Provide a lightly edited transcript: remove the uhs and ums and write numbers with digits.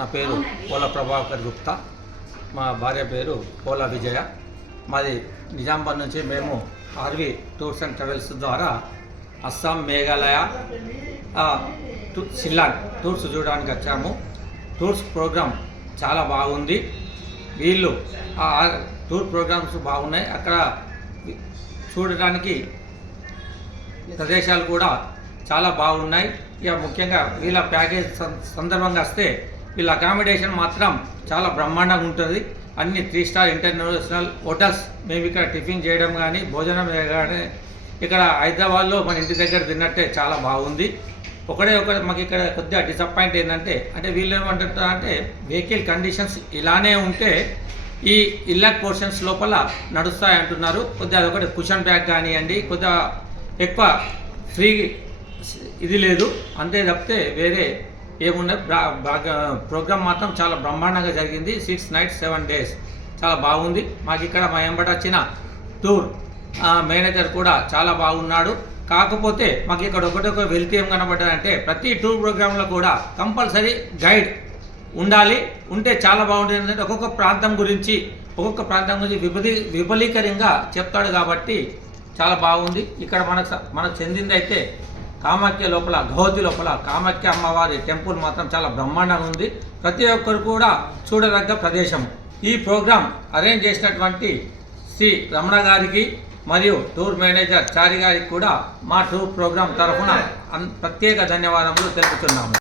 నా పేరు పోల ప్రభాకర్ గుప్తా, మా భార్య పేరు పోల విజయ. మాది నిజామాబాద్ నుంచి మేము ఆర్వి టూర్స్ అండ్ ట్రావెల్స్ ద్వారా అస్సాం, మేఘాలయ, షిల్లాంగ్ టూర్స్ చూడడానికి వచ్చాము. టూర్స్ ప్రోగ్రామ్ చాలా బాగుంది. వీళ్ళు ఆ టూర్ ప్రోగ్రామ్స్ బాగున్నాయి. అక్కడ చూడడానికి ప్రదేశాలు కూడా చాలా బాగున్నాయి. ఇక ముఖ్యంగా వీళ్ళ ప్యాకేజ్ సందర్భంగా వస్తే వీళ్ళ అకామిడేషన్ మాత్రం చాలా బ్రహ్మాండంగా ఉంటుంది. అన్ని 3 స్టార్ ఇంటర్నేషనల్ హోటల్స్. మేము ఇక్కడ టిఫిన్ చేయడం కానీ, భోజనం కానీ ఇక్కడ హైదరాబాద్లో మన ఇంటి దగ్గర తిన్నట్టే చాలా బాగుంది. ఒకటే మాకు ఇక్కడ కొద్దిగా డిసప్పాయింట్ ఏంటంటే, వీళ్ళు ఏమంటారంటే వెహికల్ కండిషన్స్ ఇలానే ఉంటే ఈ ఇల్లక్ పోర్షన్స్ లోపల నడుస్తాయి అంటున్నారు. కొద్దిగా అదొకటి కుషన్ బ్యాగ్ కానివ్వండి, కొద్దిగా ఎక్కువ ఫ్రీ ఇది లేదు అంతే తప్పితే వేరే ఏమున్నా. ప్రోగ్రామ్ మాత్రం చాలా బ్రహ్మాండంగా జరిగింది. 6 nights 7 days చాలా బాగుంది. మాకు ఇక్కడ మా వెంబడి వచ్చిన టూర్ మేనేజర్ కూడా చాలా బాగున్నాడు. కాకపోతే మాకు ఇక్కడ ఒకటొక వెళ్తే ఏం కనబడ్డారంటే, ప్రతి టూర్ ప్రోగ్రాంలో కూడా కంపల్సరీ గైడ్ ఉండాలి. ఉంటే చాలా బాగుంటుంది. ఏంటంటే ఒక్కొక్క ప్రాంతం గురించి విపులీకరంగా చెప్తాడు కాబట్టి చాలా బాగుంది. ఇక్కడ మనకు చెందింది అయితే కామాఖ్య లోపల, గౌహతి లోపల కామాఖ్య అమ్మవారి టెంపుల్ మాత్రం చాలా బ్రహ్మాండంగా ఉంది. ప్రతి ఒక్కరు కూడా చూడదగ్గ ప్రదేశం. ఈ ప్రోగ్రాం అరేంజ్ చేసినటువంటి శ్రీ రమణ గారికి మరియు టూర్ మేనేజర్ చారి గారికి కూడా మా టూర్ ప్రోగ్రాం తరఫున ప్రత్యేక ధన్యవాదములు తెలుపుతున్నాము.